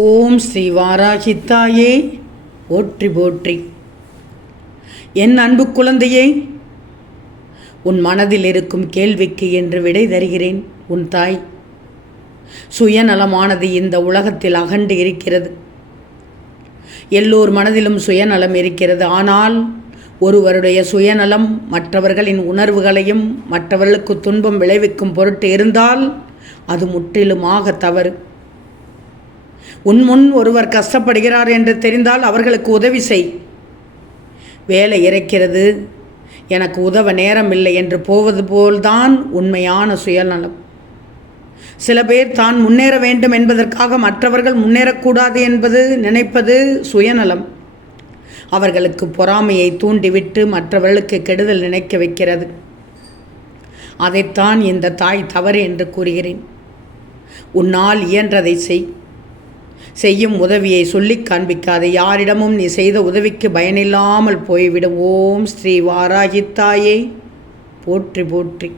ஓம் ஸ்ரீ வாராகித்தாயே போற்றி போற்றி. என் அன்பு குழந்தையே, உன் மனதில் இருக்கும் கேள்விக்கு என்று விடை தருகிறேன். உன் தாய். சுயநலமானது இந்த உலகத்தில் அகண்டு இருக்கிறது. எல்லோர் மனதிலும் சுயநலம் இருக்கிறது. ஆனால் ஒருவருடைய சுயநலம் மற்றவர்களின் உணர்வுகளையும் மற்றவர்களுக்கு துன்பம் விளைவிக்கும் பொருட்டு இருந்தால் அது முற்றிலுமாக தவறு. உன் முன் ஒருவர் கஷ்டப்படுகிறார் என்று தெரிந்தால் அவர்களுக்கு உதவி செய். வேலை இறைக்கிறது, எனக்கு உதவ நேரம் இல்லை என்று போவது போல்தான் உண்மையான சுயநலம். சில பேர் தான் முன்னேற வேண்டும் என்பதற்காக மற்றவர்கள் முன்னேறக்கூடாது என்பது நினைப்பது சுயநலம். அவர்களுக்கு பொறாமையை தூண்டிவிட்டு மற்றவர்களுக்கு கெடுதல் நினைக்க வைக்கிறது. அதைத்தான் இந்த தாய் தவறு என்று கூறுகிறேன். உன்னால் இயன்றதை செய். செய்யும் உதவியை சொல்லி காண்பிக்காது. யாரிடமும் நீ செய்த உதவிக்கு பயனில்லாமல் போய்விடும். ஓம் ஸ்ரீ வாராகித்தாயே போற்றி போற்றி.